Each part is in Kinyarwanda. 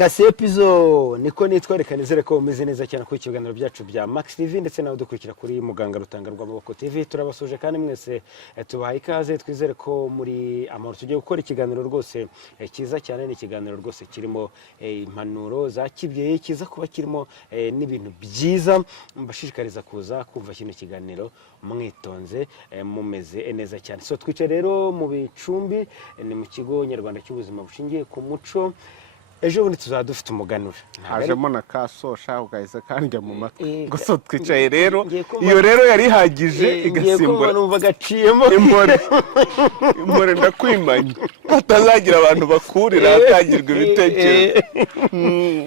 Kasepizo niko nitwereka nizere ko umeze neza cyane ku kiganiro byacu bya Max TV ndetse nawe dukurikira kuri Muganga Rutanga rw'Amaboko TV. Turabasuje kandi mwese tubaha ikaze, twizere ko muri amahoro. Tugiye gukora ikiganiro rwose cyiza cyane, ni ikiganiro rwose kirimo impanuro za kibyeyi, kiza kuba kirimo n'ibintu byiza. Mbashishikariza kuza kumva kino kiganiro mwitonze, mumeze neza cyane. So twice rero mu bicumbi, ni mu kigo nyarwanda cy'ubuzima bushingiye ku muco. Ejo bundi tuzaba dufite umuganura, hajemo na kasosha ugahise kandya mu matwi. Gusa twicaye rero, iyo rero yari ihagije igasimbura. Numva gaciyemo impore ndakwimanye batazagira abantu bakurira hatangirwa ibitekerezo.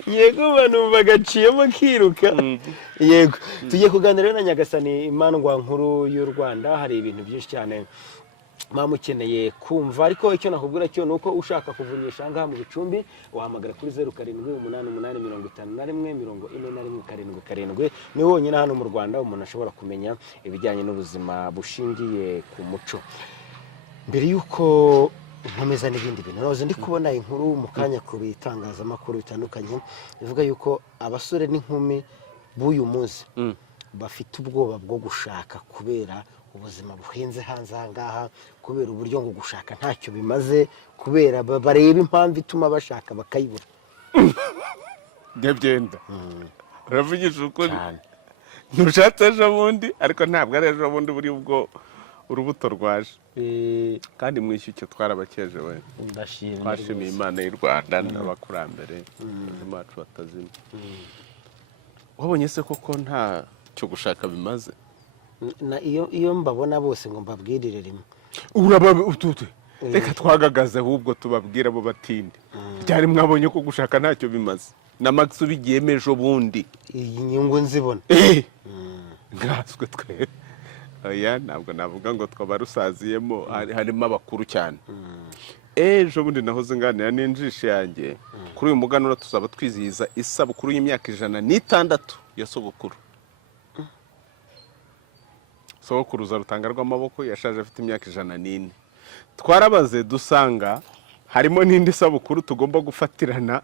Yego numva gaciyemo kiruka. Yego tugiye kuganira na Nyagasani Imandwa nkuru y'u Rwanda. Hari ibintu byinshi cyane mukeneye kumva, ariko icyo nakubwira cyo nuko ushaka kuvunyisha ngaha mu bicumbi wahamagara kuri 0788514147 ni wonyine hano mu Rwanda umuntu ashobora kumenya ibijyanye n'ubuzima bushingiye ku muco. Mbere yuko nkomeza n'ibindi bintu, nazo ndi kubona inkuru mu kanya ku bitangazamakuru bitandukanye bivuga yuko abasore n'inkumi b'uyu munsi bafite ubwoba bwo gushaka kubera ubuzima buhenze hanze ahangaha, kubera uburyo ngo gushaka ntacyo bimaze, kubera bareba impamvu ituma bashaka bakayibura. Ndebyenda uravugisha ukuri, ntushatse ejo bundi, ariko ntabwo ari ejo bundi buri ubwo urubuto rwaje, kandi mwishyuke twarabakeje we. Twashimiye Imana y'u Rwanda n'abakurambere bacu batazima. Wabonye se koko nta cyo gushaka bimaze? Na iyo mbabona bose ngo mbabwirire rimwe. Utute reka twagagaze ahubwo tubabwira abo batinde. Byari mwabonye ko gushaka ntacyo bimaze. Na Max ubigiyemo ejo bundi. Iyi nyungu nzibona. Ngaswe twe. Oya ntabwo navuga ngo twabarusaziyemo, harimo abakuru cyane. Ejo bundi nahoze nganira n'injishe yanjye. Kuri uyu muganura tuzaba twizihiza isabukuru y'imyaka 106 ya sogokuru. Sokuruza Rutanga rw'Amaboko yashaje afite imyaka 104. Twarabaze dusanga harimo n'indi sabukuru tugomba gufatirana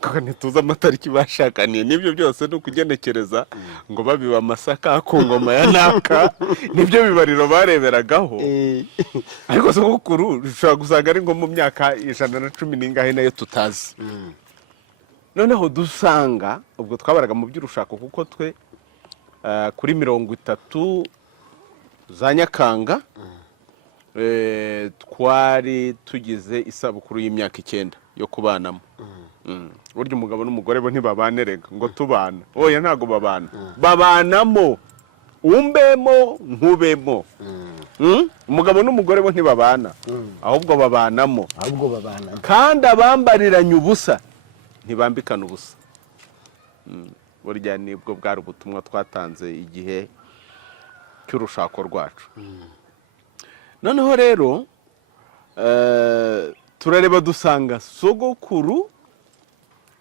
kuko ntituza amatariki bashakaniye. Nibyo byose no kugenekereza ngo babiba amasaka ku ngoma ya naka, nibyo bibariro bareberagaho. Ariko sogokuru ushobora gusanga ari ngo mu myaka 110 n'ingahe nayo tutazi. Noneho dusanga ubwo twabaraga mu by'urushako kuko twe kuri 30 za Nyakanga twari tugize isabukuru y'imyaka 9 yo kubanamo. Burya umugabo n'umugore bo ntibabanerega ngo tubana. Oya ntago babana, babanamo umbemo nkubemo. Umugabo n'umugore bo ntibabana, ahubwo babanamo. Kandi abambariranye ubusa ntibambikana ubusa. Burya nibwo bwari ubutumwa twatanze igihe cy'urushako rwacu. Noneho rero turareba dusanga sogokuru,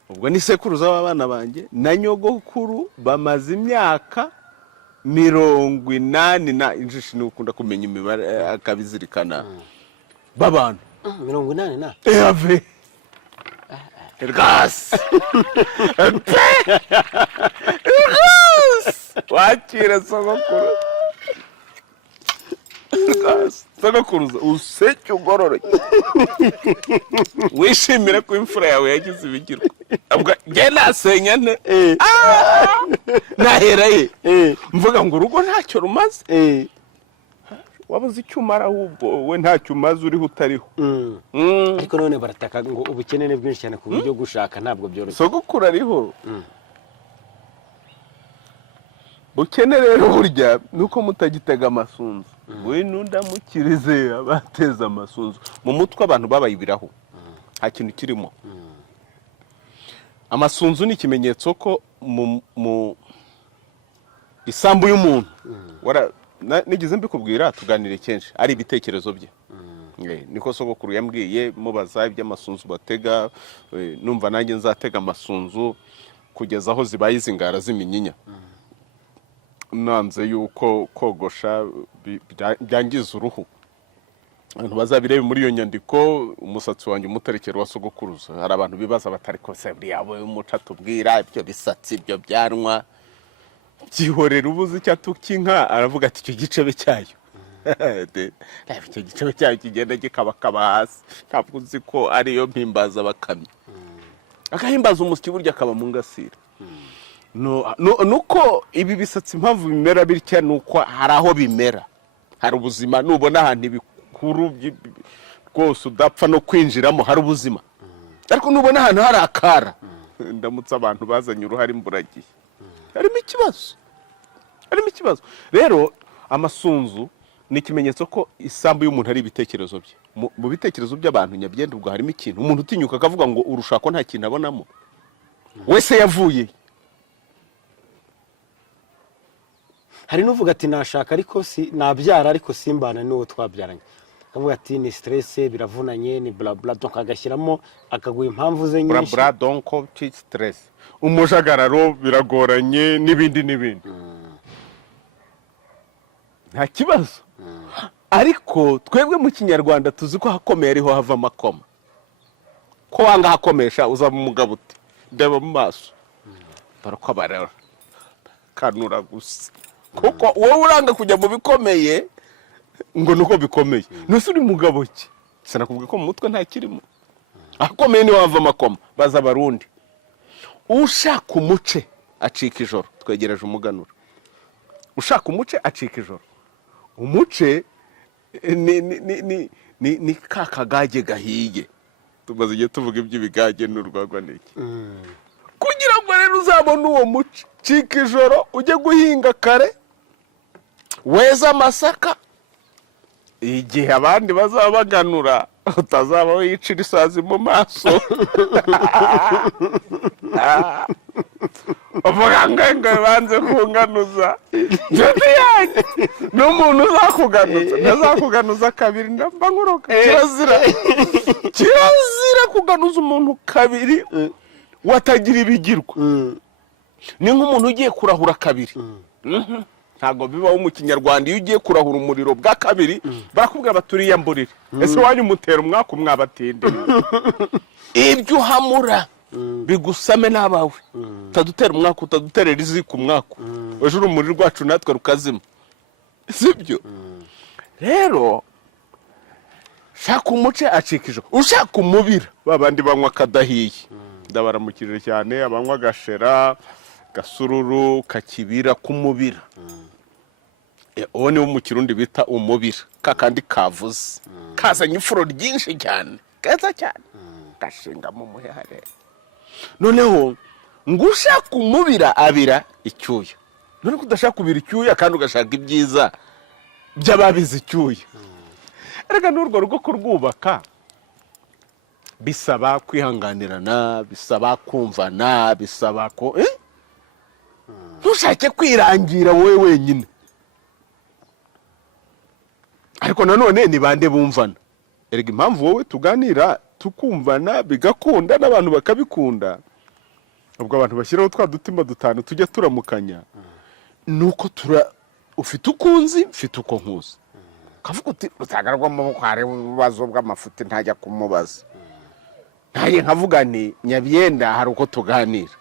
ubwo ni sekuruza w'abana banjye, na nyogokuru bamaze imyaka 80 na injishi n'ukunda kumenya imibare akabizirikana babana 80 na ave Ergas wakira sogokuru. Sogokuru useke ugororoye, wishimire ko imfura yawe yagize ibigirwa. Abwa nge nasenya nte naheraye mvuga ngo urugo ntacyo rumaze. Wabuze icyo umara, ahubwo we ntacyo umaze uriho utariho. Ariko none barataka ngo ubukene ni bwinshi cyane ku buryo gushaka ntabwo byoroshye. Sogokuru ariho. Bukene rero burya nuko mutagitega amasunzu. We nundamukirize abateza amasunzu. Mu mutwe abantu babayibiraho nta kintu kirimo. Amasunzu ni ikimenyetso ko mu isambu y'umuntu nigize mbikubwira tuganire kenshi ari ibitekerezo bye. Niko sogokuru yambwiye mubaza iby'amasunzu batega, numva nanjye nzatega amasunzu kugeza aho zibaye izingara z'iminyinya. Nanze yuko kogosha byangiza uruhu. abantu bazabirebe muri iyo nyandiko umusatsi wanjye umuterekero wa sogokuruza. Hari abantu bibaza batari ko se buriya we umuca tubwira ibyo bisatsi ibyo byanwa byihorera ubuze icyatu cy'inka, aravuga ati icyo gicebe cyayo icyo gicebe cyayo kigenda gikabakaba hasi, ntabwo uzi ko ariyo mpimbaza bakamya. Agahimbaza umusyi burya akaba mu ngasire. Nuko ibi bisatsi impamvu bimera bitya nuko hari aho bimera, hari ubuzima. Nubona ahantu ibikuru rwose udapfa no kwinjiramo hari ubuzima, ariko nubona ahantu hari akara, ndamutse abantu bazanye uruhare imburagihe, harimo ikibazo. Rero amasunzu ni ikimenyetso ko isambu y'umuntu ari ibitekerezo bye. Mu bitekerezo by'abantu nyabyenda ubwo harimo ikintu umuntu utinyuka akavuga ngo urushako nta kintu abonamo, wese yavuye. Hari n'uvuga ati nashaka ariko nabyara ariko simbana n'uwo twabyaranye, akavuga ati ni stress biravunanye ni bla bla, donc agashyiramo akaguha impamvu ze nyinshi. Bla bla donc stress, umujagararo biragoranye n'ibindi. Nta kibazo. Ariko twebwe mu Kinyarwanda tuzi ko hakomeye ariho hava amakoma. Ko wanga hakomesha uzaba umugabo uti ndeba mu maso barako barera kanura gusa, kuko wowe uranga kujya mu bikomeye ngo nuko bikomeye. Nose uri mugabo ki? Sinakubwiye ko mu mutwe nta kirimo. Akomeye ni wava amakoma. Baza Barundi, ushaka umuce acika ijoro. Twegereje umuganura. Ushaka umuce acika ijoro. Umuce ni kakagage gahiye. Tumaze igihe tuvuga iby'ibigage n'urwagwa n'iki. Kugira ngo rero uzabone uwo muce cika ijoro ujye guhinga kare, weza amasaka, igihe abandi bazaba baganura utazaba wicira isazi mu maso. Umuganga banze kunganuza nshuti yanjye n'umuntu uzakuganuza ntazakuganuza kabiri, ndamba nkoroka. Kirazira kuganuza umuntu kabiri watagira ibigirwa. Ni nk'umuntu ugiye kurahura kabiri. Ntabwo bibaho mu Kinyarwanda. Iyo ugiye kurahura umuriro bwa kabiri barakubwira baturiyamburire. Ese wanyu mutera umwaka umwabatinde ibyo uhamura bigusame n'abawe. Utadutera umwaka, utaduterera iziko umwaka, ejo urumuri rwacu natwe rukazima, sibyo? Rero shaka umuce acika ijoro. Ushaka umubira babandi banywa kadahiye, ndabaramukije cyane abanywa gashera gasururu kakibira kumubira. Uwo ni wo mu Kirundi bita umubira, kakandi kavuze kazanye ifuro ryinshi cyane, keza cyane, gashinga mu muhehare. Noneho ngo ushaka umubira abira icyuya. None ko udashaka kubira icyuya kandi ugashaka ibyiza by'ababizi icyuya. Erega n'urwo rugo kurwubaka bisaba kwihanganirana, bisaba kumvana, bisaba ko ntushake kwirangira wowe wenyine. Ariko nanone ni bande bumvana. Erega impamvu wowe tuganira tukumvana bigakunda n'abantu bakabikunda, ubwo abantu bashyiraho twa dutima dutanu tujya turamukanya, nuko ufite ukunzi mfite uko nkuzi. Kavuga uti rutangarwa amaboko hari ububazo bw'amafuti ntajya kumubaza. Ntaye nkavuga ni Nyabyenda hari uko tuganira,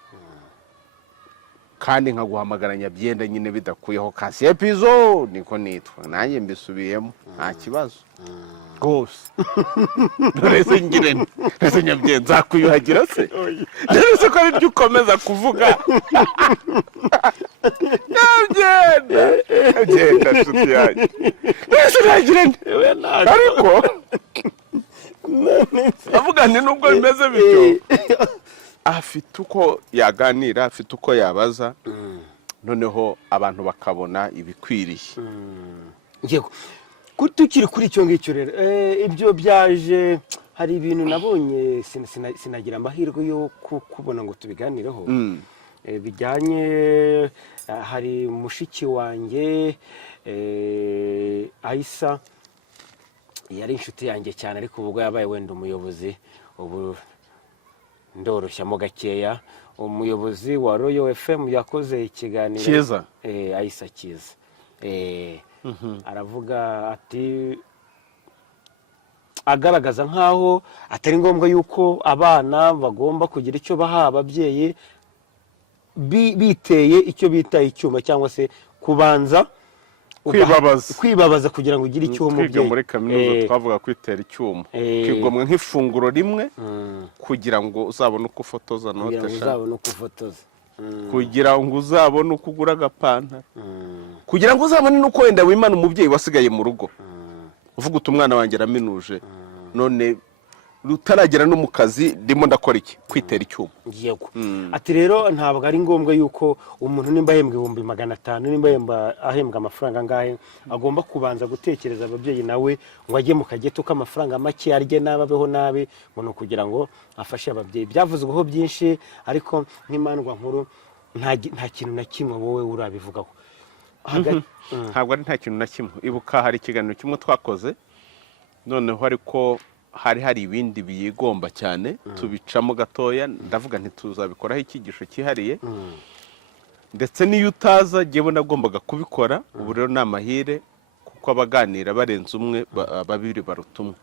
kandi nkaguhamagara Nyabyenda nyine bidakuyeho kasi epizo niko nitwa, nanjye mbisubiyemo nta kibazo rwose. Nturese ngirene nese Nyabyenda nzakuyuhagira se? Nturese ko ari byo ukomeza kuvuga. Nyabyenda nshuti yanjye, nese nagirene ariko avuga nti nubwo bimeze bityo afite uko yaganira, afite uko yabaza, noneho abantu bakabona ibikwiriye. Yego, tukiri kuri icyo ngicyo rero, ibyo byaje, hari ibintu nabonye sinagira amahirwe yo kubona ngo tubiganireho. Bijyanye, hari mushiki wanjye Aisa, yari inshuti yanjye cyane, ariko ubwo yabaye wenda umuyobozi, ubu ndoroshyamo gakeya, umuyobozi wa Royal FM yakoze ikiganiro Kiza, Aisa Kiza, aravuga ati agaragaza nk'aho atari ngombwa yuko abana bagomba kugira icyo baha ababyeyi biteye icyo bita icyuma cyangwa se kubanza kwibabaza kugira ngo ugire icyo umubyeyi. Twiga muri kaminuza twavuga kwitera icyuma, kigomwe nk'ifunguro rimwe kugira ngo uzabone uko ufotoza note kugira ngo uzabone uko ugura agapantaro, kugira ngo uzabone n'uko wenda wimana umubyeyi wasigaye mu rugo uvuga uti umwana wanjye araminuje none rutaragera no mu kazi ndimo ndakora iki, kwitera icyuma. Yego. Ati rero ntabwo ari ngombwa yuko umuntu nimba ahembwa 500 nimba ahembwa amafaranga ngahe agomba kubanza gutekereza ababyeyi nawe ngo ajye mu kageto k'amafaranga make arye nababeho nabi ngo kugira ngo afashe ababyeyi. Byavuzweho byinshi ariko nk'imandwa nkuru nta kintu na kimwe wowe urabivugaho. Ntabwo ari nta kintu na kimwe. Ibuka hari ikiganiro kimwe twakoze noneho ariko hari ibindi biyigomba cyane tubicamo gatoya, ndavuga ntituzabikoraho icyigisho cyihariye, ndetse n'iyo utaza jyewe nagombaga kubikora. Ubu rero ni amahire kuko abaganira barenze umwe babiri baruta umwe.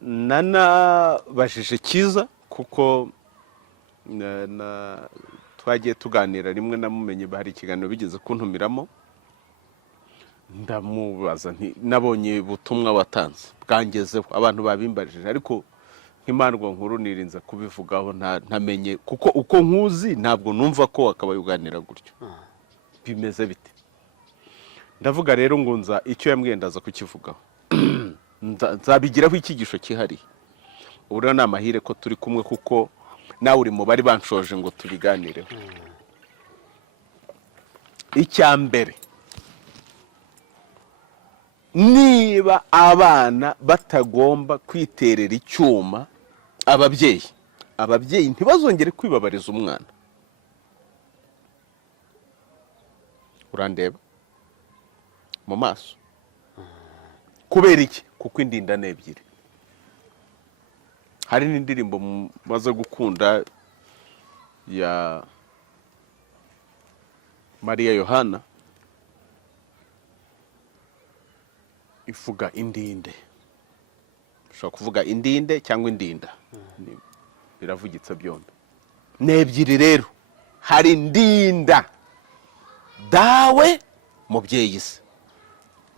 Nanabajije Kiza kuko twagiye tuganira rimwe namumenye, hari ikiganiro bigeze kuntumiramo, ndamubaza nti nabonye ubutumwa watanze bwangezeho abantu babimbajije, ariko nk'imandwa nkuru nirinze kubivugaho ntamenye kuko uko nkuzi ntabwo numva ko akabaye uganira gutyo. Bimeze bite? Ndavuga rero ngo nza icyo yambwiye ndaza kukivugaho, nzabigiraho icyigisho cyihariye. Ubu rero ni amahire ko turi kumwe kuko nawe uri mu bari banshoje ngo tubiganireho. Icya mbere, niba abana batagomba kwiterera icyuma ababyeyi ntibazongere kwibabariza umwana. Urandeba mu maso kubera iki? Kuko indinda ni ebyiri. Hari n'indirimbo maze gukunda ya Mariya Yohana ivuga indinde. Ushobora kuvuga indinde cyangwa indinda, biravugitse byombi. Ni ebyiri rero, hari indinda dawe mubyeyi se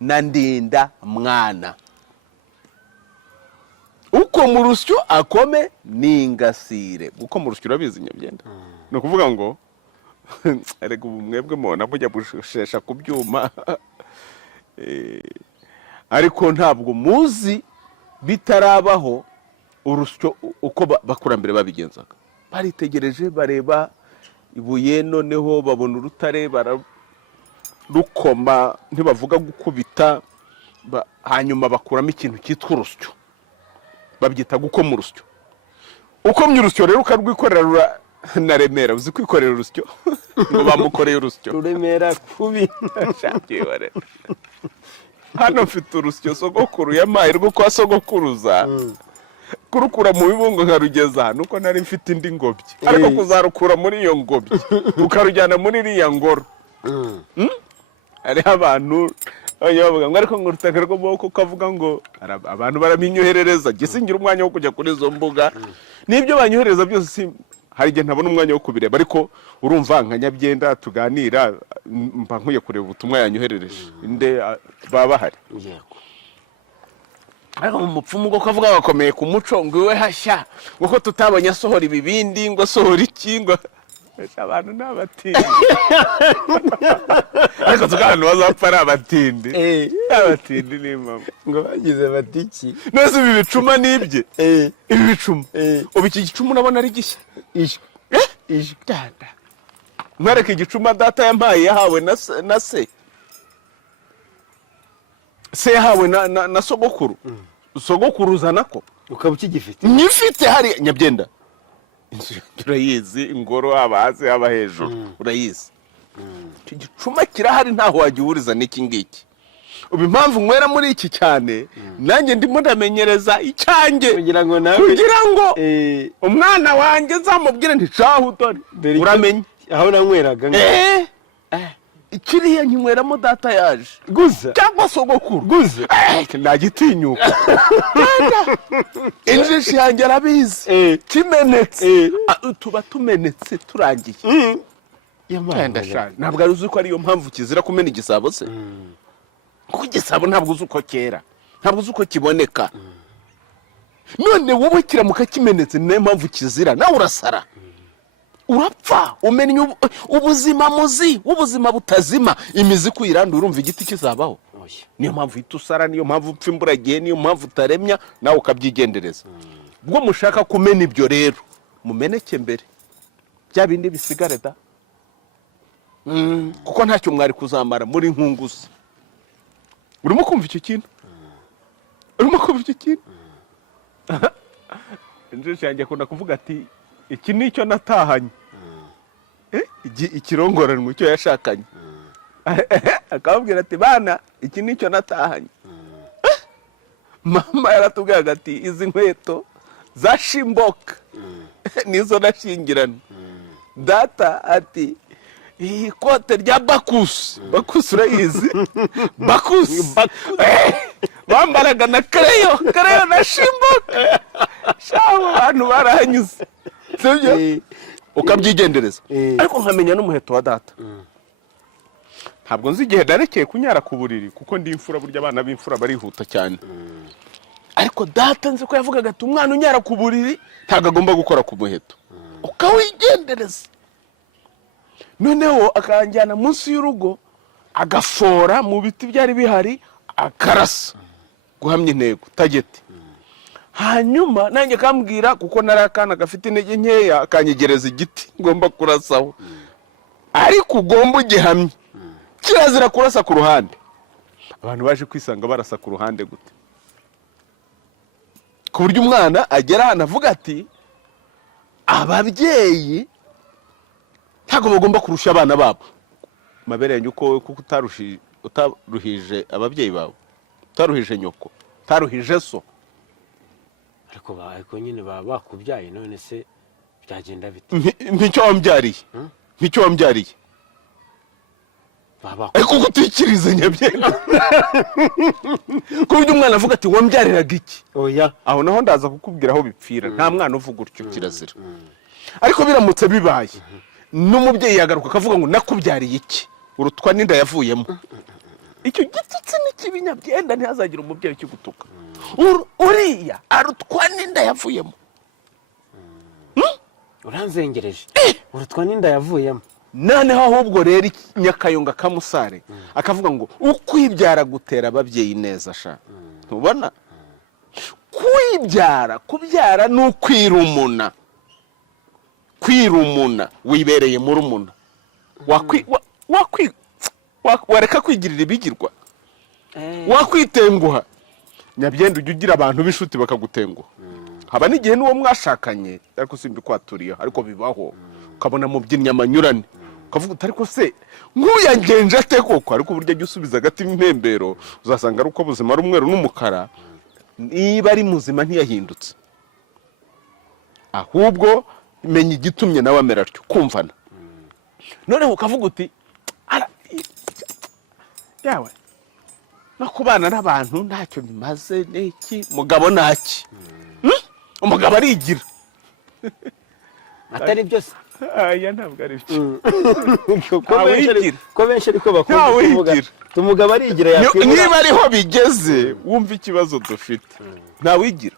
na ndinda mwana. Uko mu rusyo akome n'ingasire. Uko mu rusyo urabizi Nyabyenda, ni ukuvuga ngo erega ubu mwebwe mubona mujya gushesha ku byuma ariko ntabwo muzi bitarabaho urusyo uko bakurambere babigenzaga. Baritegereje bareba ibuye, noneho babona urutare bararukoma, ntibavuga gukubita, hanyuma bakuramo ikintu cyitwa urusyo, babyita gukoma urusyo. Ukomye urusyo rero ukarwikorera na Remera, uzi kwikorera urusyo ngo bamukoreye urusyo Remera kubi hano mfite urusyo sogokuru yamaye rwo kwa sogokuruza kurukura mu bibungo nkarugeza hano, uko nari mfite indi ngobyi, ariko kuzarukura muri iyo ngobyi ukarujyana muri iriya ngoro. Hariho abantu bavuga ngo ariko ngo urutaka rw'amaboko kavuga ngo abantu baraminyoherereza, gisingira umwanya wo kujya kuri izo mbuga, n'ibyo banyohereza byose hari igihe ntabona umwanya wo kubireba, ariko urumva nka Nyabyenda tuganira mba nkwiye kureba ubutumwa yanyoherereje inde baba bahari. Ariko mu mupfumu ngo kavuga bakomeye ku muco ngo iwe hashya ngo tutabonye asohora ibibindi ngo asohora iki ngo abantu n'abatindi ariko tukabantu bazapfa ari abatindi. Abatindi ni mama ngo bagize batiki nose ibi bicuma nibye. Ibi bicuma ubu iki gicuma urabona ari gishya dada, mwereke igicuma data yampaye yahawe na se yahawe na sogokuru. Sogokuru uzana ko ukaba ukigifite. Nyifite hari Nyabyenda, inzu turayizi, ingoro haba hasi haba hejuru urayizi. Iki gicuma kirahari ntaho wagihuriza n'iki ngiki. Ubu impamvu nywera muri iki cyane nanjye ndimo ndamenyereza icyanjye kugira ngo umwana wanjye nzamubwire nti caho utari uramenye aho nanyweraga kiriya nyweramo data yaje guza cyangwa sogokuru guza nagitinyuka injishi yanjye arabizi kimenetse tuba tumenetse turangiye ntabwo ari uzi ko ariyo mpamvu kizira kumena igisabo se kuko igisabo ntabwo uzi uko kera ntabwo uzi uko kiboneka none wowe kiramuka kimenetse niyo mpamvu kizira nawe urasara urapfa umenya ubuzima muzi ubuzima butazima imizi kuyiranda urumva igiti kizabaho niyo mpamvu uhita usara niyo mpamvu upfa imburagihe niyo mpamvu utaremya nawe ukabyigendereza ubwo mushaka kumena ibyo rero mumeneke mbere bya bindi bisigare da kuko ntacyo mwari kuzamara muri nkunguzi urimo kumva icyo kintu injiji yanjye akunda kuvuga ati iki ni icyo natahanye ikirongoranwa icyo yashakanye akababwira ati bana iki ni icyo natahanye mama yaratubwiraga ati izi nkweto za shimboka nizo nashingirana data ati iyi kote rya bakusi urayizi bakusi bambaraga na kareyo na shimboka shaho abantu barahanyuze sibyo ukabyigendereza ariko nkamenya n'umuheto wa data ntabwo nzi igihe narekeye kunyara ku buriri kuko ndi imfura burya abana b'imfura barihuta cyane ariko data nzi ko yavugaga ati umwana unyara ku buriri ntabwo agomba gukora ku muheto ukawigendereza noneho akanjyana munsi y'urugo agafora mu biti byari bihari akarasa guhamya intego tageti hanyuma nanjye kambwira kuko nari akana gafite intege nkeya akanyegereza igiti ngomba kurasaho ariko ugomba ugihamye kirazira kurasa ku ruhande abantu baje kwisanga barasa ku ruhande gute ku buryo umwana agera ahantu avuga ati ababyeyi ntabwo bagomba kurusha abana babo mabere yanjye uko kuko utaruhije ababyeyi bawe utaruhije nyoko utaruhije so ariko nyine baba bakubyaye none se byagenda bite nicyo wambyariye ariko gutikiriza nyabyenda ku buryo umwana avuga ati wambyariraga iki oya aho naho ndaza kukubwira aho bipfira nta mwana uvuga utyo kirazira ariko biramutse bibaye n'umubyeyi yagaruka akavuga ngo nakubyariye iki urutwa n'inda yavuyemo icyo gitsitsi n'ikibinyabwenda ntihazagira umubyeyi ukigutuka uriya arutwa n'inda yavuyemo uranzengereje urutwa n'inda yavuyemo noneho ahubwo rero nyakayonga kamusare akavuga ngo ukwibyara gutera ababyeyi neza sha ntubona kubyara ni ukwirumuna wibereye muri umuna wareka kwigirira ibigirwa wakwitenguha nyabyenda ujya ugira abantu b'inshuti bakagutenguha haba n'igihe n'uwo mwashakanye ariko simbi kwaturiye ariko bibaho ukabona mubyinnye amanyurane ukavuga uti ariko se nk'uyagenje ate koko ariko uburyo ajya usubiza agati impembero uzasanga ari uko buzima ari umweru n'umukara niba ari muzima ntiyahindutse ahubwo menya igitumye nawe amera atyo kumvana noneho ukavuga uti yawe no kubana n'abantu ntacyo bimaze n'iki mugabo ntaki umugabo arigira atari byose aya ntabwo ari byo ko benshi ariko bakunda kuvuga umugabo arigira yakwibura niba ariho bigeze wumva ikibazo dufite ntawigira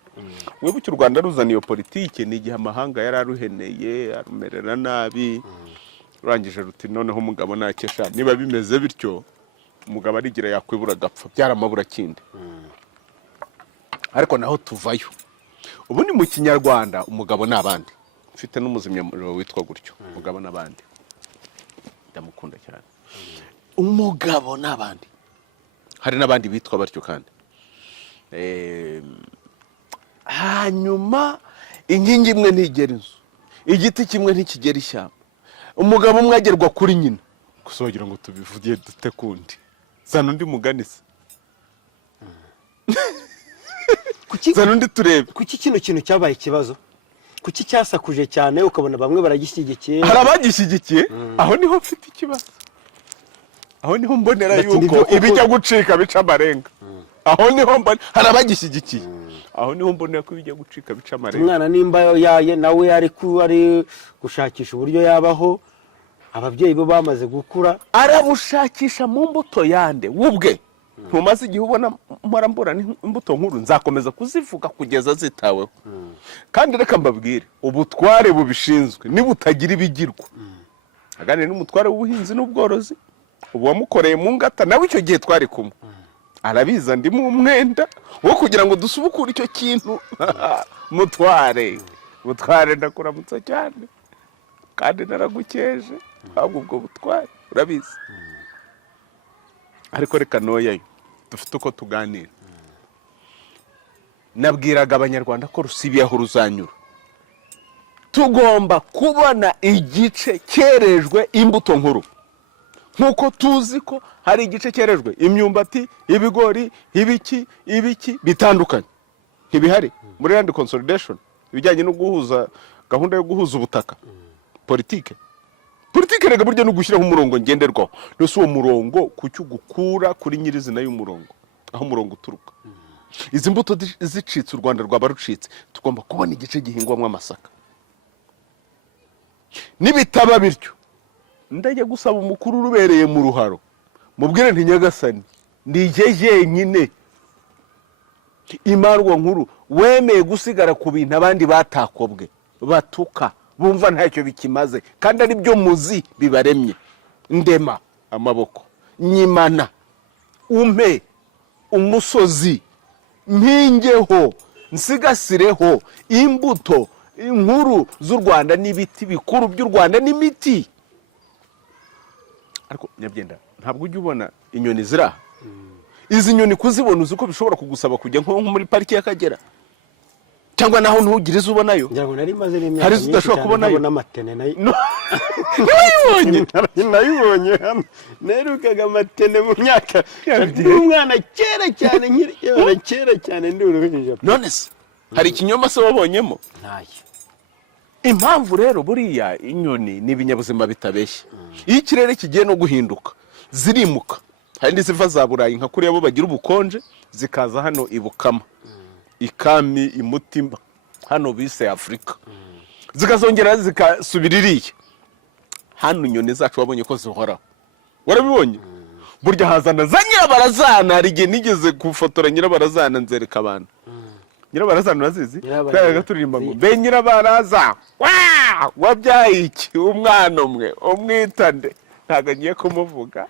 wibuke u Rwanda ruzana iyo politike ni igihe amahanga yari aruheneye arumerera nabi urangije ruti noneho umugabo ntakesha niba bimeze bityo umugabo arigira yakwibura agapfa byaramabura kindi ariko naho tuvayo ubu ni mu kinyarwanda umugabo n'abandi mfite n'umuzimyamuriro witwa gutyo umugabo n'abandi ndamukunda cyane umugabo n'abandi hari n'abandi bitwa batyo kandi hanyuma inkingi imwe ntigera inzu igiti kimwe ntikigera ishyamba umugabo umwe agerwa kuri nyina gusa wagira ngo tubivugiye dute kundi zana undi mugani se zana undi turebe kuki kino kintu cyabaye ikibazo kuki cyasakuje cyane ukabona bamwe baragishyigikiye hari abagishyigikiye aho niho mfite ikibazo aho niho mbonera yuko ibijya gucika bica amarenga. Aho niho mbona hari abagishyigikiye. Aho niho mbonera ko ibijya gucika bica amarenga. Umwana nimba yaye nawe ari gushakisha uburyo yabaho, ababyeyi bo bamaze gukura, arabushakisha mu mbuto yande wubwe. Ntumaze igihe ubona murambura imbuto nkuru, nzakomeza kuzivuga kugeza zitaweho. Kandi reka mbabwire, ubutware bubishinzwe nibutagira ibigirwa. Aganire n'umutware w'ubuhinzi n'ubworozi, ubu wamukoreye mu ngata, nawe icyo gihe twari kumwe. Arabiza ndi mu mwenda wo kugira ngo dusubukure icyo kintu. Mutware ndakuramutsa cyane, kandi naragukeje, ahubwo ubwo butware urabizi. Ariko reka noyayo dufite uko tuganira. Nabwiraga abanyarwanda ko Rusibi aho ruzanyura, tugomba kubona igice cyerejwe imbuto nkuru. Nkuko tuzi ko hari igice cyerejwe imyumbati, ibigori, ibiki bitandukanye. Ntibihari muri land consolidation ibijyanye no guhuza gahunda yo guhuza ubutaka. Politike rega buryo no gushyiraho umurongo ngenderwaho. Nose uwo murongo kucyo gukura kuri nyirizina y'umurongo, aho umurongo uturuka. Izi mbuto zicitse, u Rwanda rwaba rucitse, tugomba kubona igice gihingwamo amasaka. Nibitaba bityo, ndajya gusaba umukuru rubereye mu ruharo, mubwire nti Nyagasani ndijeje nyine imarwa nkuru wemeye gusigara ku bintu abandi batakobwe batuka bumva ntacyo bikimaze, kandi ari byo muzi bibaremye. Ndema amaboko, nyimana, umpe umusozi, mpingeho, nsigasireho imbuto inkuru z'u Rwanda n'ibiti bikuru by'u Rwanda n'imiti. Ariko Nyabyenda, ntabwo ujya ubona inyoni ziraha. Izi nyoni kuzibona uzi ko bishobora kugusaba kujya nko muri pariki y'Akagera, cyangwa naho ntugire izo ubonayo. Hari izo udashobora kubonayo. Nayibonye naherukaga amatene mu myaka y'umwana kera cyane ndi uruhinja. None se hari ikinyoma se wabonyemo? Ntayo. Impamvu rero buriya inyoni ni ibinyabuzima bitabeshya. Iyo ikirere kigiye no guhinduka zirimuka. Hari n'iziva za Burayi nka kuriya bo bagira ubukonje, zikaza hano ibukama, ikami, imutimba, hano bise Afrika. Zikazongera zikasubira iriya. Hano inyoni zacu wabonye ko zihoraho. Warabibonye? Burya hazana za Nyirabarazana, hari igihe nigeze gufotora Nyirabarazana nzereka abantu. Nyirabarazana urazizi? Kaga turirimba ngo be Nyirabaraza wabyaye iki umwana umwe umwitande. Ntago ngiye kumuvuga,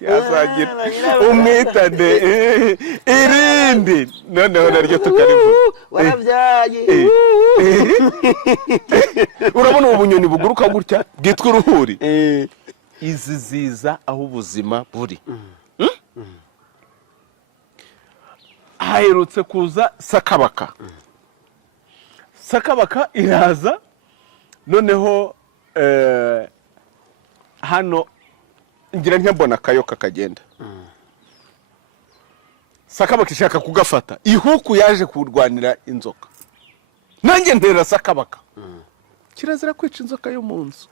yazagira umwitande irindi noneho naryo tukarivuga warabyaye. Urabona ubunyoni buguruka gutya bwitwa uruhuri. Izi ziza aho ubuzima buri. Haherutse kuza sakabaka. Sakabaka iraza noneho hano ngira nkembona kayoka kagenda. Sakabaka ishaka kugafata, ihuku yaje kurwanira inzoka. Nanjye ndera sakabaka. Kirazira kwica inzoka yo mu nzu.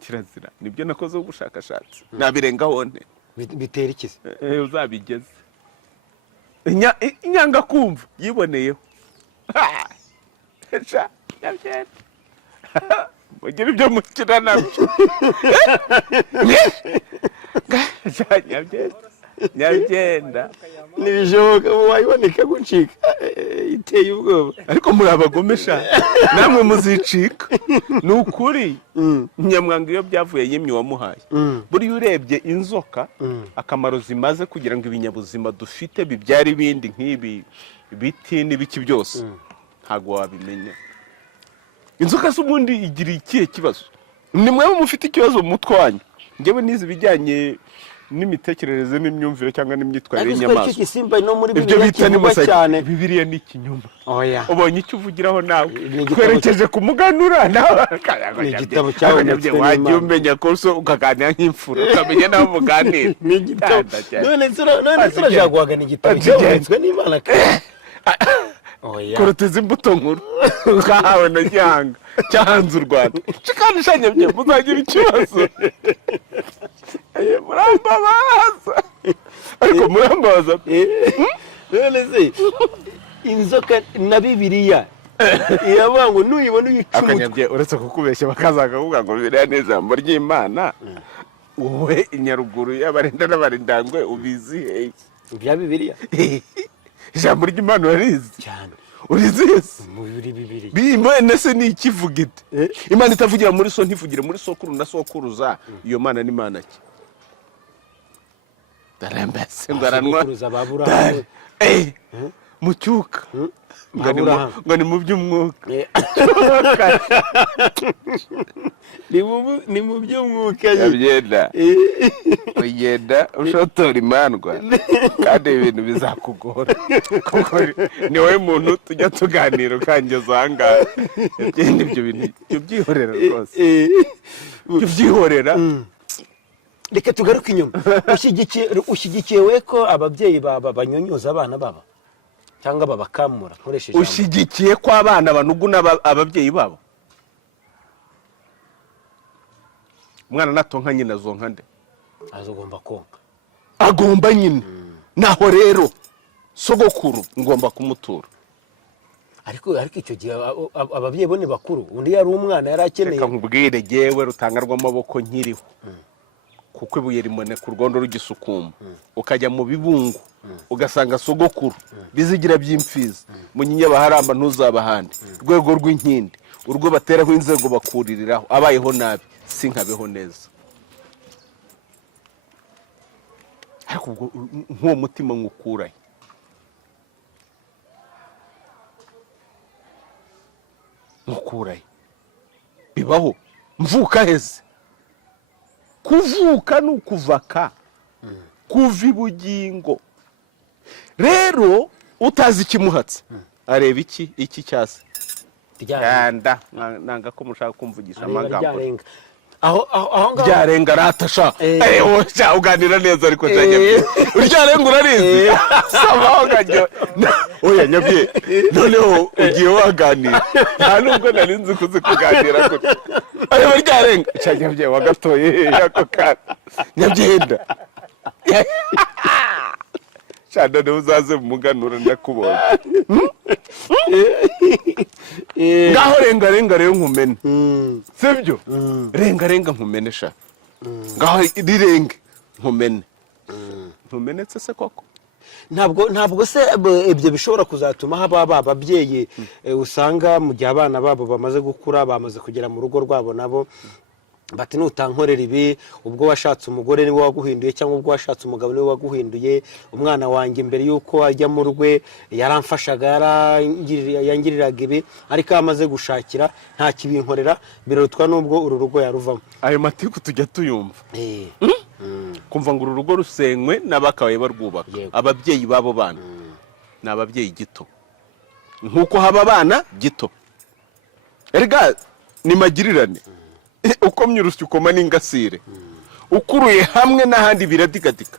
Kirazira. Nibyo nakoze ubushakashatsi. Nabirengaho nte. Bitera ikizi? Uzabigeze. Inyanga kumva yiboneyeho. Nyabyenda. Mugira ibyo mukira nabyo. Nyabyenda. Nibishoboka wayiboneka gucika. Iteye ubwoba. Ariko muri abagomesha namwe muzicika. Ni ukuri. Nyamwanga iyo byavuye yimye wamuhaye. Buri urebye inzoka akamaro zimaze kugira ngo ibinyabuzima dufite bibyara ibindi nk'ibi biti n'ibiki byose ntago wabimenya. Inzoka z'ubundi igira ikihe kibazo? Ni mwe mufite ikibazo mu mutwe wanyu. Ngewe nizi bijyanye n'imitekerereze n'imyumvire cyangwa n'imyitwarire y'inyamaswa. Ibyo bita ni cyane. Bibiliya ni ikinyoma. Oya. Ubonye icyo uvugiraho nawe. Twerekeje kumuganura nawe. Ni igitabo cyawe wagiye umenya ko ukaganira nk'imfura ukamenya nawe muganira. Ni igitabo. None turajagwaga ni igitabo cyanditswe n'Imana. koroteza imbuto nkuru twahawe na gihanga cyahanze u Rwanda kandi shanyabye muzagira ikibazo murambabaza ariko murambabaza none se inzoka na Bibiliya iravuga ngo nuyibona uyica umutwe. Uretse kukubeshya bakazaga kuvuga ngo Bibiliya ni ijambo ry'Imana, wowe inyaruguru y'abarinda n'abarindangwe ubizi hehe? Ibya Bibiliya ijambo ry'Imana urizi cyane, urizi Yesu muri Bibiliya Imana se ni ikivuga ite? Imana itavugira muri so ntivugire muri sokuru na sokuruza, iyo Mana ni Mana ki? Darambese ngaranwa mucyuka ngo ni mu by'umwuka ni mu by'umwuka yabyenda ugenda ushotora imandwa kandi ibintu bizakugora kuko ni wowe muntu tujya tuganira ukangeza ahangaha yabyenda ibyo bintu byihorera rwose byihorera. Reka tugaruke inyuma. Ushyigikiye we ko ababyeyi banyonyoza abana babo cyangwa babakamura nkoresheje ushyigikiye ko abana banuguna ababyeyi babo? Umwana natonka nyina zonka nde? Azogomba konka, agomba nyine. Naho rero sogokuru ngomba kumutura. Ariko icyo gihe ababyeyi bone bakuru, undi yari umwana yari akeneye. Reka nkubwire jewe Rutanga rw'amaboko nkiriho, kuko ibuye rimone ku rwondo rugisukuma ukajya mu bibungu ugasanga sogokuru bizigira by'imfizi munyinya baharamba ntuzabahande rwego rw'inkindi urwo bateraho inzego bakuririraho abayeho nabi sinkabeho neza. Ariko ubwo nk'uwo mutima ngukuraye bibaho mvuka heze. Kuvuka ni ukuvaka kuva ibugingo. Rero utazi ikimuhatse areba iki cyase yanda nanga ko mushaka kumvugisha amagambo aho ryarenga ratasha uganira neza ariko cyanyabye uryarenga urarizi sabaho ngajyo oya nyabye noneho ugiye waganira nta nubwo narinzi kuzi kuganira gute ariko ryarenga cyanyabye wagatoye yako kana nyabyenda cyane ne uzaze muganura ndakubona ngaho renga rero nkumene sibyo renga nkumene sha ngaho rirenge nkumenetse se koko ntabwo se ibyo bishobora kuzatuma haba ababyeyi usanga mu gihe abana babo bamaze gukura bamaze kugera mu rugo rwabo nabo bati nutankorera ibi ubwo washatse umugore niwe waguhinduye cyangwa ubwo washatse umugabo niwe waguhinduye. Umwana wanjye mbere yuko ajya mu rwe yaramfashaga yangiriraga ibi ariko amaze gushakira nta kibinkorera birarutwa nubwo uru rugo yaruvamo. Ayo matiku tujya tuyumva kumva ngo uru rugo rusenywe n'abakabaye barwubaka. Ababyeyi babo bana ni ababyeyi gito nkuko haba abana gito. Erega ni magirirane ukomye urusyo ukoma n'ingasire ukuruye hamwe n'ahandi biradigadika.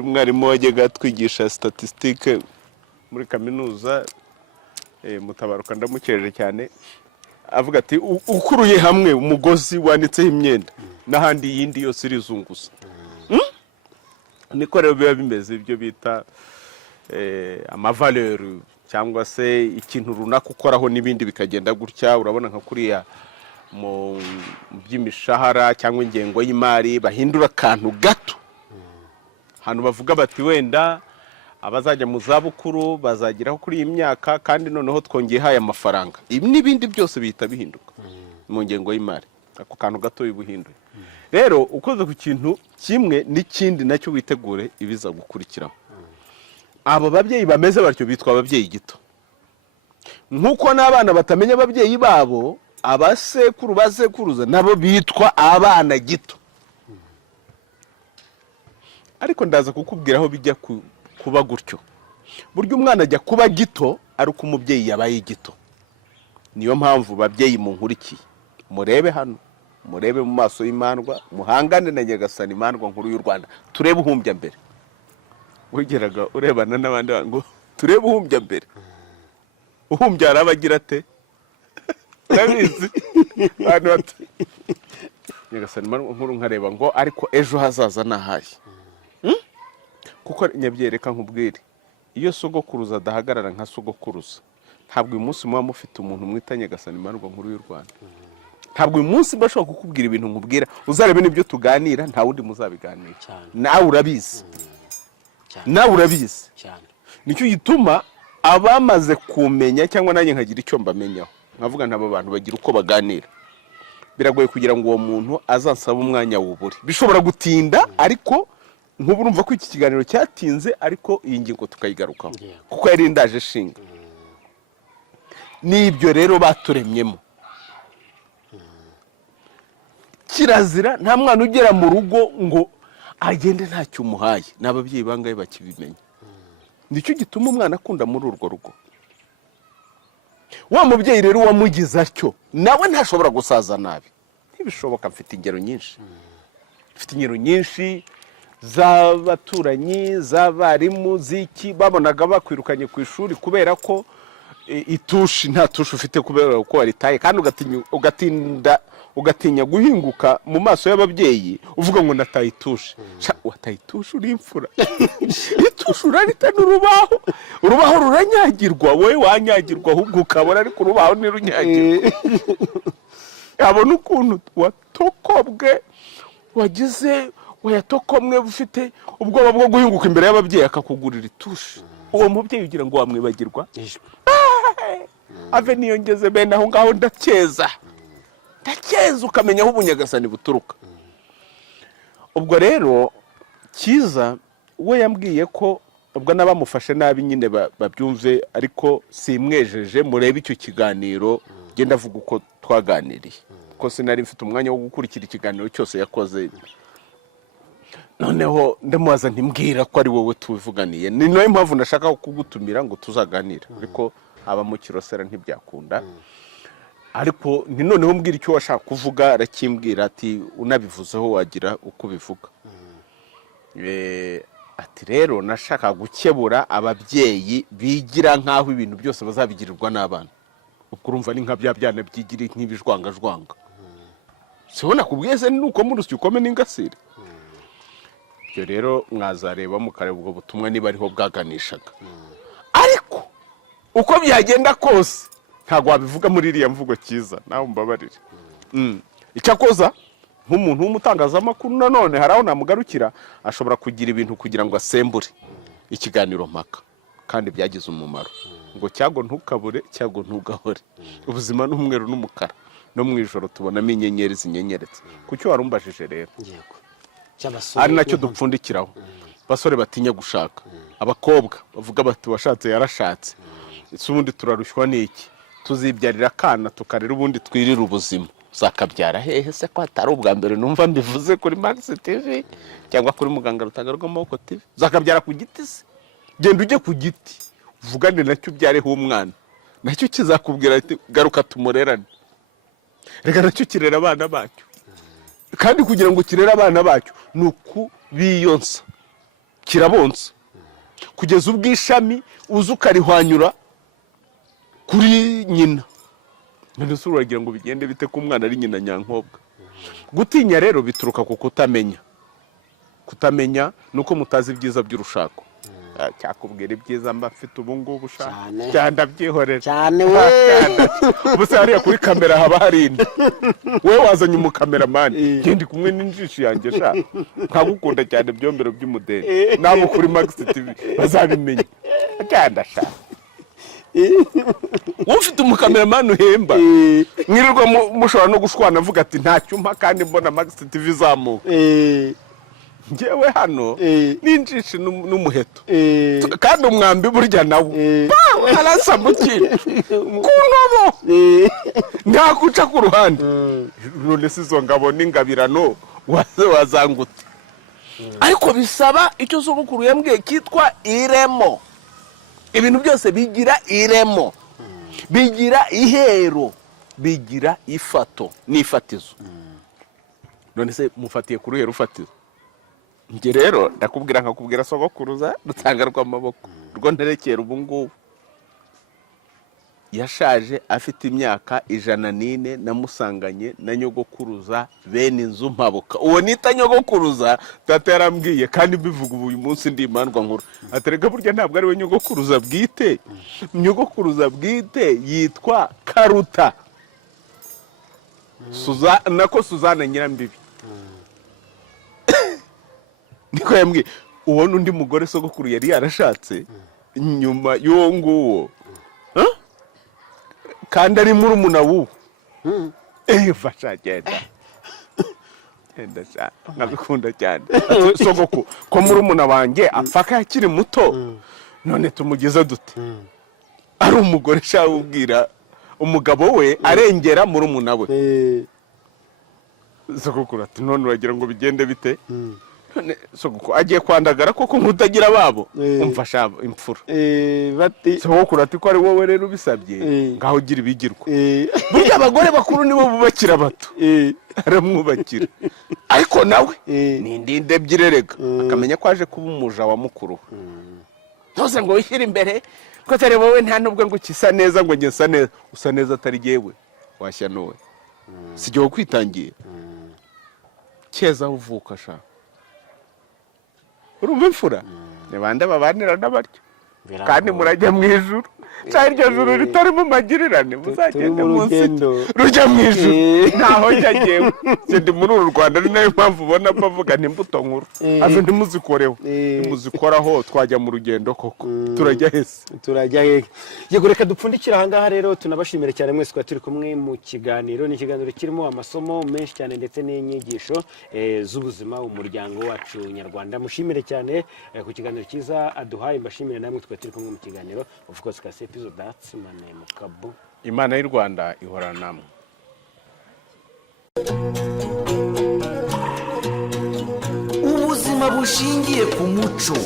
Umwarimu wajyaga twigisha statistique muri kaminuza Mutabaruka ndamukereje cyane avuga ati ukuruye hamwe umugozi wanitseho imyenda n'ahandi yindi yose irizunguza. Niko rero biba bimeze ibyo bita amavaleur cyangwa se ikintu runaka ukoraho n'ibindi bikagenda gutya. Urabona nka kuriya mu by'imishahara cyangwa ingengo y'imari bahindura akantu gato hano bavuga bati wenda abazajya mu zabukuru bazageraho kuri iyi myaka kandi noneho twongeye haya amafaranga. Ibi n'ibindi byose bihita bihinduka mu ngengo y'imari, ako kantu gato bibuhinduye. Rero ukoze ku kintu kimwe n'ikindi nacyo witegure ibiza gukurikiraho. Abo babyeyi bameze batyo bitwa ababyeyi gito. Nkuko n'abana batamenya ababyeyi babo, abasekuru basekuruza nabo bitwa abana gito. Ariko ndaza kukubwira aho bijya kuba gutyo. Buryo umwana ajya kuba gito ari uko umubyeyi yabaye gito. Niyo mpamvu babyeyi mu nkurikiye murebe hano, murebe mu maso y'Imandwa, muhangane na Nyagasani Imandwa nkuru y'u Rwanda, turebe uhumbya mbere. wigeraga urebana n'abandi ngo turebe uhumbya mbere, uhumbya arabagira ate urabizi abantu bati Nyagasani nkuru nkareba ngo ariko ejo hazaza nahaye. Kuko nyabyereka nkubwire, iyo sogokuruza adahagarara nka sogokuruza, ntabwo uyu munsi muba mufite umuntu mwita Nyagasani Imandwa nkuru y'u Rwanda. Ntabwo uyu munsi bashobora kukubwira ibintu nkubwira uzarebe n'ibyo tuganira nta wundi muzabiganira. Nawe urabizi, nawe urabizi cyane. Nicyo gituma abamaze kumenya cyangwa nanjye nkagira icyo mbamenyaho, nkavuga ntaba bantu bagira uko baganira, biragoye kugira ngo uwo muntu azansaba umwanya w'uburi. Bishobora gutinda ariko nk'ubu urumva ko iki kiganiro cyatinze, ariko iyi ngingo tukayigarukaho kuko yari ndaje shinga. Nibyo rero baturemyemo. Kirazira nta mwana ugera mu rugo ngo agende ntacyo umuhaye, n'ababyeyi bangaye bakibimenya. Nicyo gituma umwana akunda muri urwo rugo. Wa mubyeyi rero wamugize atyo nawe ntashobora gusaza nabi. Ntibishoboka. Mfite ingero nyinshi, mfite ingero nyinshi z'abaturanyi, z'abarimu, z'iki babonaga bakwirukanye ku ishuri kubera ko itushi nta tushi ufite kubera uko waritaye, kandi ugatinya guhinguka mu maso y'ababyeyi uvuga ngo nataye itushi. Wataye itushi uri imfura. Itushi urarita n'urubaho, urubaho ruranyagirwa, wowe wanyagirwa ahubwo ukabona, ariko urubaho ntirunyagirwa. Yabona ukuntu watokobwe, wagize wayatokomwe, ufite ubwoba bwo guhinguka imbere y'ababyeyi akakugurira itushi. Uwo mubyeyi ugira ngo wamwibagirwa? Ave niyongeze bene aho ngaho ndakeza ukamenya aho ubunyagasani buturuka. Ubwo rero Kiza we yambwiye ko ubwo nabamufashe nabi nyine babyumve, ariko simwejeje. Murebe icyo kiganiro genda avuga uko twaganiriye, ko sinari mfite umwanya wo gukurikira ikiganiro cyose yakoze. Noneho ndamubaza ntimbwira ko ari wowe tubivuganiye, ni nayo mpamvu ndashaka kugutumira ngo tuzaganira, ariko aba mu Kirosera ntibyakunda. Ariko ni noneho mbwira icyo washaka kuvuga. Arakimbwira ati unabivuzeho wagira uko ubivuga. Ati rero nashaka gukebura ababyeyi bigira nk'aho ibintu byose bazabigirirwa n'abana. Ubwo urumva ni nka bya byana byigiri nk'ibijwangajwanga. Sibona kubweze nuko mu rusyo ukome n'ingasire. Ibyo rero mwazareba mukareba ubwo butumwa niba ariho bwaganishaga. Ariko uko byagenda kose ntago wabivuga muri iriya mvugo Kiza, nawe mbabarire. Icyakoza nk'umuntu w'umutangazamakuru nanone haraho namugarukira, ashobora kugira ibintu kugira ngo asembure ikiganiro mpaka, kandi byagize umumaro. Ngo cyago ntukabure, cyago ntugahore. Ubuzima n'umweru n'umukara, no mu ijoro tubonamo inyenyeri zinyenyeretse. Kucyo warumbajije rero, yego ari nacyo dupfundikiraho. Basore batinya gushaka, abakobwa bavuga bati washatse yarashatse, ubundi turarushywa n'iki? Tuzibyarira akana tukarera ubundi twirira ubuzima. Zakabyara hehe se ko atari ubwa mbere numva mbivuze kuri Max TV cyangwa kuri Muganga Rutanga rw'Amaboko TV? Zakabyara ku giti se? Genda ujye ku giti uvugane nacyo byareho umwana, nacyo kizakubwira ati garuka tumurerane. Reka nacyo kirera abana bacyo, kandi kugira ngo kirera abana bacyo nuko biyonsa, kirabonsa kugeza ubwishami uza ukarihwanyura kuri nyina. None se uragira ngo bigende bite ko umwana ari nyina nyankobwa? Gutinya rero bituruka ku kutamenya. Kutamenya nuko mutazi ibyiza by'urushako. Cyakubwira ibyiza mba mfite ubu ngubu ushaka cyanda byihorera cyane we. Ubuse hariya kuri kamera haba harinde, we wazanye umukameramani gendi kumwe n'injishi yanjye sha nkagukunda cyane byombero by'umudeni, nabo kuri Max TV bazabimenya cyanda sha. Ufite umukameramani uhemba mwirirwa mushobora no gushwana avuga ati nta cyumpa kandi mbona Max TV zamuka. Ngewe hano n'injishi n'umuheto, kandi umwambi burya nawe arasa mukiri ku ntobo ntakuca ku ruhande. None se izo ngabo n'ingabirano wazangute. Ariko bisaba icyo sogokuru yambwiye kitwa iremo. Ibintu byose bigira iremo, bigira ihero, bigira ifato n'ifatizo. None se mufatiye ku ruhero ufatizo? njye rero nkakubwira sogokuruza rutanga rw'amaboko rwo nterekera ubu ngubu yashaje afite imyaka 104 namusanganye na nyogokuruza bene inzu mpabuka. Uwo nita nyogokuruza tata yarambwiye kandi bivuga uyu munsi ndi imandwa nkuru aterega burya ntabwo ari we nyogokuruza bwite. Nyogokuruza bwite yitwa Karuta Suzana Nyirambibi. Niko yambwiye uwo n'undi mugore sogokuru yari yarashatse nyuma y'uwo nguwo kandi ari murumuna w'uwo fasha genda nkabikunda cyane sogoko ko murumuna wanjye apfaka yakiri muto none tumugeza dute ari umugore shawubwira umugabo we arengera murumuna we sogokuru ati none uragira ngo bigende bite sogoko agiye kwandagara koko nkutagira babo umfasha imfura bati sogokuru ati ko ari wowe rero ubisabye ngaho gira ibigirwa burya abagore bakuru nibo bubakira bato aramwubakira ariko nawe ni ndinde byirerega akamenya ko aje kuba umuja wa mukuru ntoze ngo wishyire imbere ko atari wowe nta nubwo ngo ukisa neza ngo ngesa neza usa neza atari jewe washya nowe sijye kwitangiye keza uvuka sha urumva imfura ni bande babanira n'abaryo kandi murajya mu ijuru cyari iryo juru ritari mu magirirane muzagende munsi rujya mu ijuru ntaho njyagewe ndi muri uru Rwanda ni nayo mpamvu ubona bavuga n'imbuto nkuru azo ntimuzikoreho nimuzikoraho twajya mu rugendo koko turajya hese yego reka dupfundikira aha ngaha rero tunabashimire cyane mwese kwa turi kumwe mu kiganiro. Ni ikiganiro kirimo amasomo menshi cyane ndetse n'inyigisho z'ubuzima umuryango wacu nyarwanda. Mushimire cyane ku kiganiro cyiza aduhaye, mbashimire namwe twa turi kumwe mu kiganiro. Of course kasi episode that's my name Kabu. Imana y'u Rwanda ihorana namwe. Ubuzima bushingiye ku muco.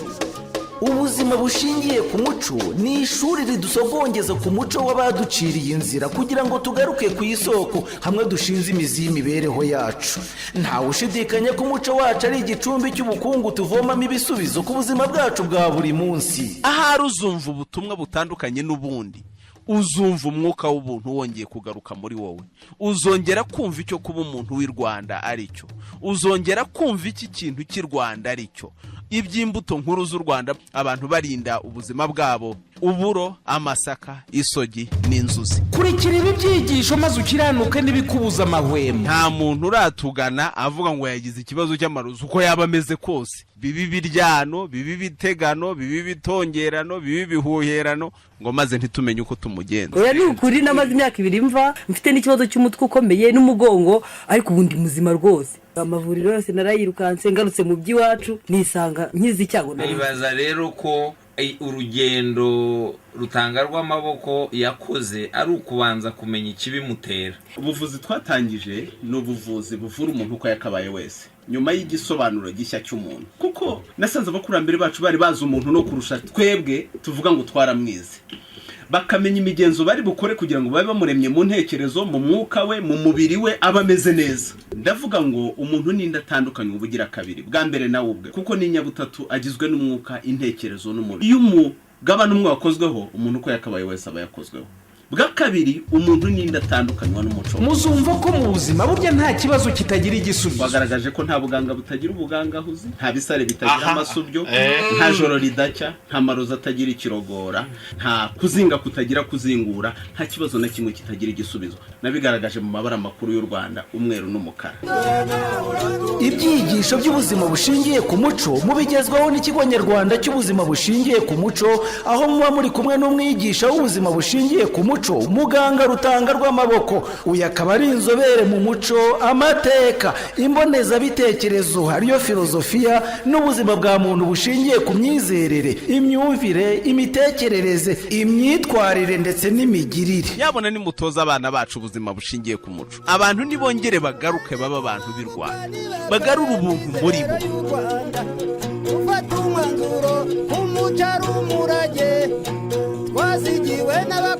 Ubuzima bushingiye ku muco ni ishuri ridusogongeza ku muco w'abaduciriye inzira kugira ngo tugaruke ku isoko hamwe dushinze imizi y'imibereho yacu. Ntawe ushidikanya ko umuco wacu ari igicumbi cy'ubukungu tuvomamo ibisubizo ku buzima bwacu bwa buri munsi. Ahari uzumva ubutumwa butandukanye n'ubundi, uzumva umwuka w'ubuntu wongeye kugaruka muri wowe, uzongera kumva icyo kuba umuntu w'i Rwanda ari cyo, uzongera kumva iki kintu cy'i Rwanda ari cyo, iby'imbuto nkuru z'u Rwanda abantu barinda ubuzima bwabo, uburo, amasaka, isogi n'inzuzi. Kurikira ibi byigisho maze ukiranuke n'ibikubuza amahwemo. Nta muntu uratugana avuga ngo yagize ikibazo cy'amarozi uko yaba ameze kose, bibi biryano, bibi bitegano, bibi bitongerano, bibi bihuherano, ngo maze ntitumenye uko tumugenza. Oya ni ukuri namaze imyaka 2 mva mfite n'ikibazo cy'umutwe ukomeye n'umugongo, ariko ubundi muzima rwose. Amavuriro yose narayirukanse ngarutse mu by'iwacu nisanga nkizi icyago. Nibaza rero ko urugendo rutanga rw'amaboko yakoze ari ukubanza kumenya ikibimutera. Ubuvuzi twatangije ni ubuvuzi buvura umuntu uko yakabaye wese nyuma y'igisobanuro gishya cy'umuntu, kuko nasanze abakurambere bacu bari bazi umuntu no kurusha twebwe tuvuga ngo twaramwize. Bakamenya imigenzo bari bukore kugira ngo babe bamuremye mu ntekerezo, mu mwuka we, mu mubiri we abameze neza. Ndavuga ngo umuntu n'inda atandukanye ubugira kabiri, bwa mbere nawe ubwe, kuko ni nyabutatu agizwe n'umwuka, intekerezo n'umubiri. Iyo umugabane umwe wakozweho, umuntu uko yakabaye wese aba yakozweho. Bwa kabiri umuntu n'inda atandukanywa n'umuco. Muzumva ko mu buzima burya nta kibazo kitagira igisubizo. Bagaragaje ko nta buganga butagira ubugangahuzi, nta bisare bitagira amasubyo, nta joro ridacya, nta marozi atagira ikirogora, nta kuzinga kutagira kuzingura, nta kibazo na kimwe kitagira igisubizo. Nabigaragaje mu mabara makuru y'u Rwanda, umweru n'umukara. Ibyigisho by'ubuzima bushingiye ku muco mubigezwaho n'ikigo nyarwanda cy'ubuzima bushingiye ku muco, aho muba muri kumwe n'umwigisha w'ubuzima bushingiye ku muco, muganga Rutanga rw'amaboko. Uyu akaba ari inzobere mu muco, amateka, imbonezabitekerezo, ariyo filozofiya n'ubuzima bwa muntu bushingiye ku myizerere, imyumvire, imitekerereze, imyitwarire ndetse n'imigirire. Yabona ni mutoza abana bacu ubuzima bushingiye ku muco, abantu nibongere bagaruke baba abantu b'i Rwanda, bagarura ubuntu muri bo. Ufata umwanzuro umuco ari umurage twazigiwe n'aba